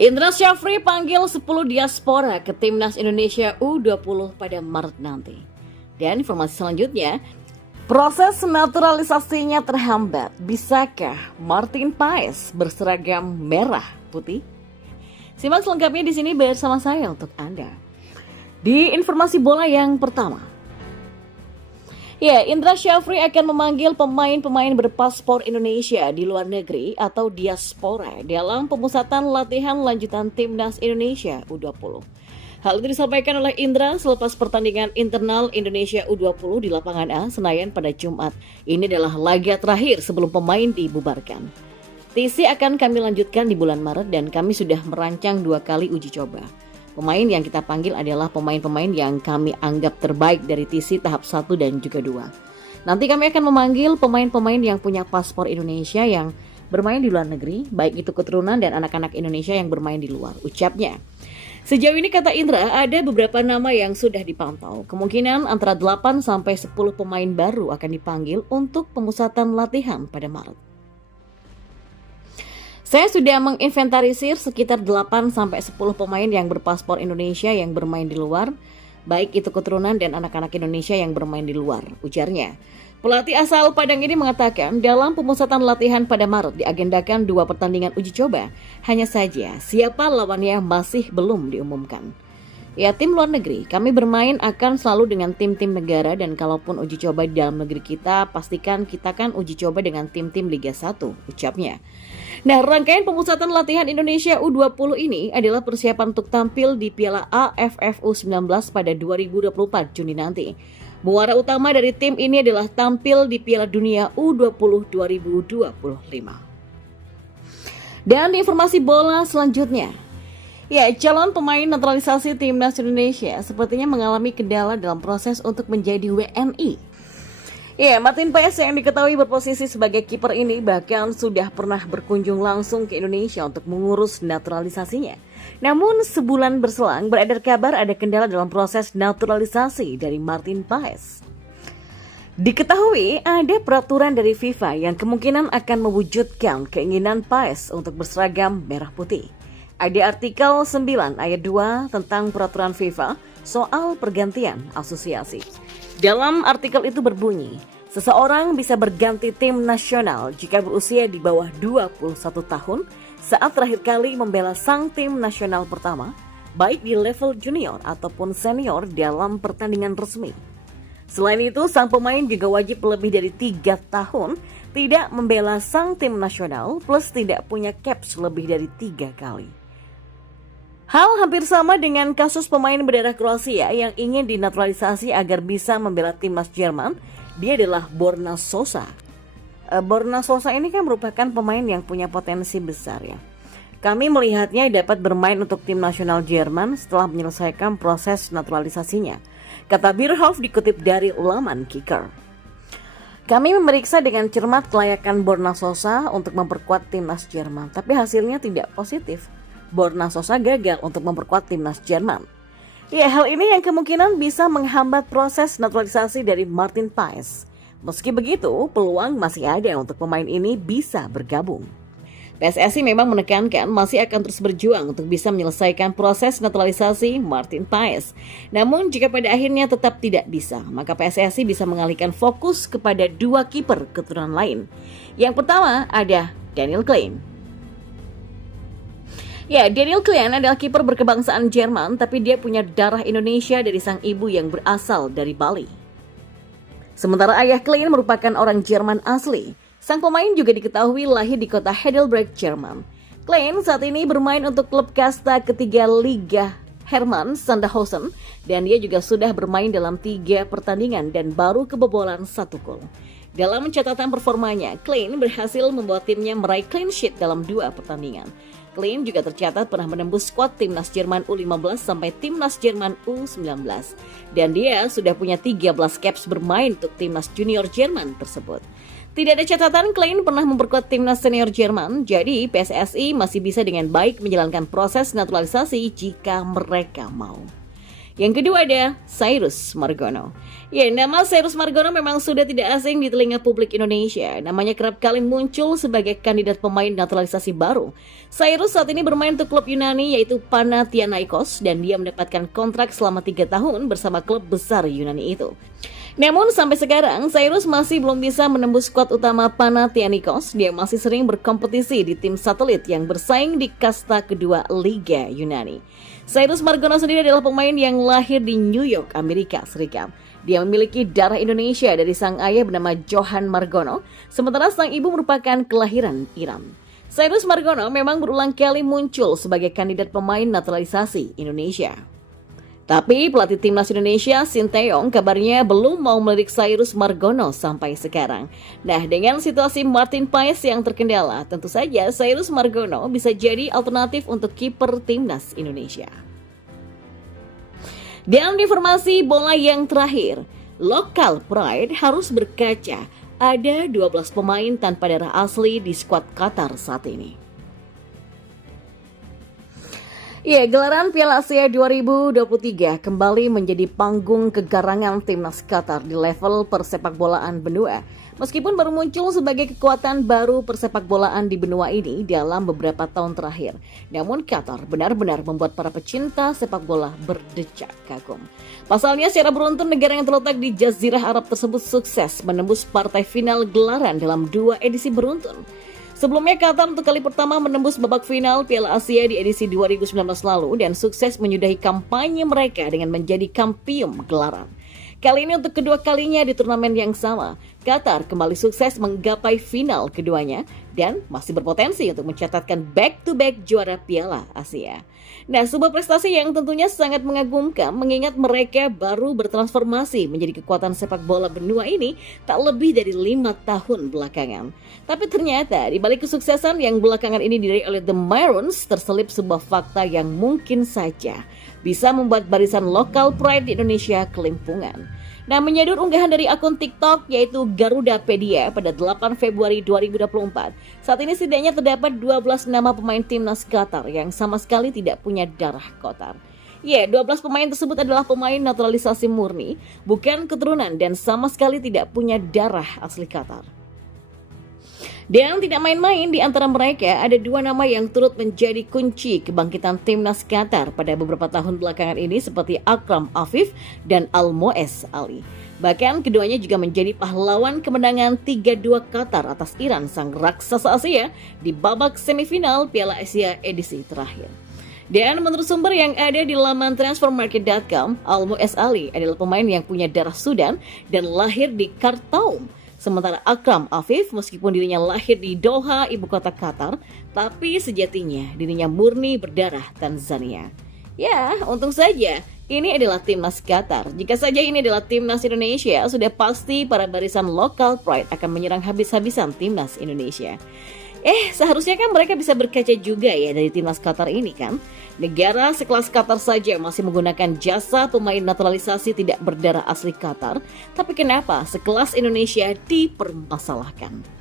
Indra Syafri panggil 10 diaspora ke Timnas Indonesia U20 pada Maret nanti. Dan informasi selanjutnya, proses naturalisasinya terhambat. Bisakah Martin Paes berseragam merah putih? Simak selengkapnya di sini bersama saya untuk Anda. Di informasi bola yang pertama, Indra Syafri akan memanggil pemain-pemain berpaspor Indonesia di luar negeri atau diaspora dalam pemusatan latihan lanjutan Timnas Indonesia U20. Hal itu disampaikan oleh Indra selepas pertandingan internal Indonesia U20 di lapangan A, Senayan pada Jumat. Ini adalah laga terakhir sebelum pemain dibubarkan. TC akan kami lanjutkan di bulan Maret dan kami sudah merancang 2 kali uji coba. Pemain yang kita panggil adalah pemain-pemain yang kami anggap terbaik dari TC tahap 1 dan juga 2. Nanti kami akan memanggil pemain-pemain yang punya paspor Indonesia yang bermain di luar negeri, baik itu keturunan dan anak-anak Indonesia yang bermain di luar, ucapnya. Sejauh ini kata Indra, ada beberapa nama yang sudah dipantau. Kemungkinan antara 8 sampai 10 pemain baru akan dipanggil untuk pemusatan latihan pada Maret. Saya sudah menginventarisir sekitar 8 sampai 10 pemain yang berpaspor Indonesia yang bermain di luar, baik itu keturunan dan anak-anak Indonesia yang bermain di luar, ujarnya. Pelatih asal Padang ini mengatakan dalam pemusatan latihan pada Maret diagendakan 2 pertandingan uji coba. Hanya saja siapa lawannya masih belum diumumkan. Tim luar negeri, kami bermain akan selalu dengan tim-tim negara dan kalaupun uji coba di dalam negeri kita, pastikan kita kan uji coba dengan tim-tim Liga 1, ucapnya. Nah, rangkaian pemusatan latihan Indonesia U20 ini adalah persiapan untuk tampil di Piala AFF U19 pada 2024 Juni nanti. Muara utama dari tim ini adalah tampil di Piala Dunia U20 2025. Dan informasi bola selanjutnya. Calon pemain naturalisasi Timnas Indonesia sepertinya mengalami kendala dalam proses untuk menjadi WNI. Martin Paes yang diketahui berposisi sebagai kiper ini bahkan sudah pernah berkunjung langsung ke Indonesia untuk mengurus naturalisasinya. Namun sebulan berselang beredar kabar ada kendala dalam proses naturalisasi dari Martin Paes. Diketahui ada peraturan dari FIFA yang kemungkinan akan mewujudkan keinginan Paes untuk berseragam merah putih. Ada artikel 9 ayat 2 tentang peraturan FIFA soal pergantian asosiasi. Dalam artikel itu berbunyi, seseorang bisa berganti tim nasional jika berusia di bawah 21 tahun saat terakhir kali membela sang tim nasional pertama, baik di level junior ataupun senior dalam pertandingan resmi. Selain itu, sang pemain juga wajib lebih dari 3 tahun tidak membela sang tim nasional plus tidak punya caps lebih dari 3 kali. Hal hampir sama dengan kasus pemain berdarah Kroasia yang ingin dinaturalisasi agar bisa membela timnas Jerman. Dia adalah Borna Sosa. Borna Sosa ini kan merupakan pemain yang punya potensi besar ya. Kami melihatnya dapat bermain untuk tim nasional Jerman setelah menyelesaikan proses naturalisasinya, kata Bierhoff dikutip dari laman Kicker. Kami memeriksa dengan cermat kelayakan Borna Sosa untuk memperkuat timnas Jerman, tapi hasilnya tidak positif. Borna Sosa gagal untuk memperkuat timnas Jerman. Hal ini yang kemungkinan bisa menghambat proses naturalisasi dari Martin Paes. Meski begitu, peluang masih ada untuk pemain ini bisa bergabung. PSSI memang menekankan masih akan terus berjuang untuk bisa menyelesaikan proses naturalisasi Martin Paes. Namun jika pada akhirnya tetap tidak bisa, maka PSSI bisa mengalihkan fokus kepada 2 kiper keturunan lain. Yang pertama ada Daniel Klein. Daniel Klein adalah kiper berkebangsaan Jerman, tapi dia punya darah Indonesia dari sang ibu yang berasal dari Bali. Sementara ayah Klein merupakan orang Jerman asli. Sang pemain juga diketahui lahir di kota Heidelberg, Jerman. Klein saat ini bermain untuk klub kasta ketiga Liga Hermann Sandhausen, dan dia juga sudah bermain dalam 3 pertandingan dan baru kebobolan 1 gol. Dalam catatan performanya, Klein berhasil membawa timnya meraih clean sheet dalam 2 pertandingan. Klein juga tercatat pernah menembus skuad timnas Jerman U15 sampai timnas Jerman U19. Dan dia sudah punya 13 caps bermain untuk timnas junior Jerman tersebut. Tidak ada catatan Klein pernah memperkuat timnas senior Jerman, jadi PSSI masih bisa dengan baik menjalankan proses naturalisasi jika mereka mau. Yang kedua ada Cyrus Margono. Ya, nama Cyrus Margono memang sudah tidak asing di telinga publik Indonesia. Namanya kerap kali muncul sebagai kandidat pemain naturalisasi baru. Cyrus saat ini bermain untuk klub Yunani yaitu Panathinaikos dan dia mendapatkan kontrak selama 3 tahun bersama klub besar Yunani itu. Namun sampai sekarang Cyrus masih belum bisa menembus skuad utama Panathinaikos. Dia masih sering berkompetisi di tim satelit yang bersaing di kasta kedua Liga Yunani. Cyrus Margono sendiri adalah pemain yang lahir di New York, Amerika Serikat. Dia memiliki darah Indonesia dari sang ayah bernama Johan Margono, sementara sang ibu merupakan kelahiran Iran. Cyrus Margono memang berulang kali muncul sebagai kandidat pemain naturalisasi Indonesia. Tapi pelatih timnas Indonesia, Sinteyong, kabarnya belum mau melirik Cyrus Margono sampai sekarang. Nah, dengan situasi Martin Paes yang terkendala, tentu saja Cyrus Margono bisa jadi alternatif untuk kiper timnas Indonesia. Dan informasi bola yang terakhir, Local Pride harus berkaca. Ada 12 pemain tanpa darah asli di skuad Qatar saat ini. Ya, gelaran Piala Asia 2023 kembali menjadi panggung kegarangan timnas Qatar di level persepakbolaan benua. Meskipun baru muncul sebagai kekuatan baru persepakbolaan di benua ini dalam beberapa tahun terakhir, namun Qatar benar-benar membuat para pecinta sepak bola berdecak kagum. Pasalnya, secara beruntun negara yang terletak di Jazirah Arab tersebut sukses menembus partai final gelaran dalam 2 edisi beruntun. Sebelumnya, Qatar untuk kali pertama menembus babak final Piala Asia di edisi 2019 lalu dan sukses menyudahi kampanye mereka dengan menjadi kampiun gelaran. Kali ini untuk kedua kalinya di turnamen yang sama, Qatar kembali sukses menggapai final keduanya dan masih berpotensi untuk mencatatkan back-to-back juara Piala Asia. Nah, sebuah prestasi yang tentunya sangat mengagumkan mengingat mereka baru bertransformasi menjadi kekuatan sepak bola benua ini tak lebih dari 5 tahun belakangan. Tapi ternyata di balik kesuksesan yang belakangan ini diraih oleh The Maroons terselip sebuah fakta yang mungkin saja bisa membuat barisan Local Pride di Indonesia kelimpungan. Nah, menyadur unggahan dari akun TikTok yaitu Garudapedia pada 8 Februari 2024. Saat ini setidaknya terdapat 12 nama pemain timnas Qatar yang sama sekali tidak punya darah Qatar. Ya, 12 pemain tersebut adalah pemain naturalisasi murni, bukan keturunan dan sama sekali tidak punya darah asli Qatar. Dan tidak main-main, di antara mereka ada 2 nama yang turut menjadi kunci kebangkitan timnas Qatar pada beberapa tahun belakangan ini seperti Akram Afif dan Almoez Ali. Bahkan keduanya juga menjadi pahlawan kemenangan 3-2 Qatar atas Iran sang raksasa Asia di babak semifinal Piala Asia edisi terakhir. Dan menurut sumber yang ada di laman transfermarket.com, Almoez Ali adalah pemain yang punya darah Sudan dan lahir di Khartoum. Sementara Akram Afif meskipun dirinya lahir di Doha, ibu kota Qatar, tapi sejatinya dirinya murni berdarah Tanzania. Ya, untung saja ini adalah timnas Qatar. Jika saja ini adalah timnas Indonesia, sudah pasti para barisan Local Pride akan menyerang habis-habisan timnas Indonesia. Seharusnya kan mereka bisa berkaca juga ya dari timnas Qatar ini kan. Negara sekelas Qatar saja masih menggunakan jasa pemain naturalisasi tidak berdarah asli Qatar. Tapi kenapa sekelas Indonesia dipermasalahkan?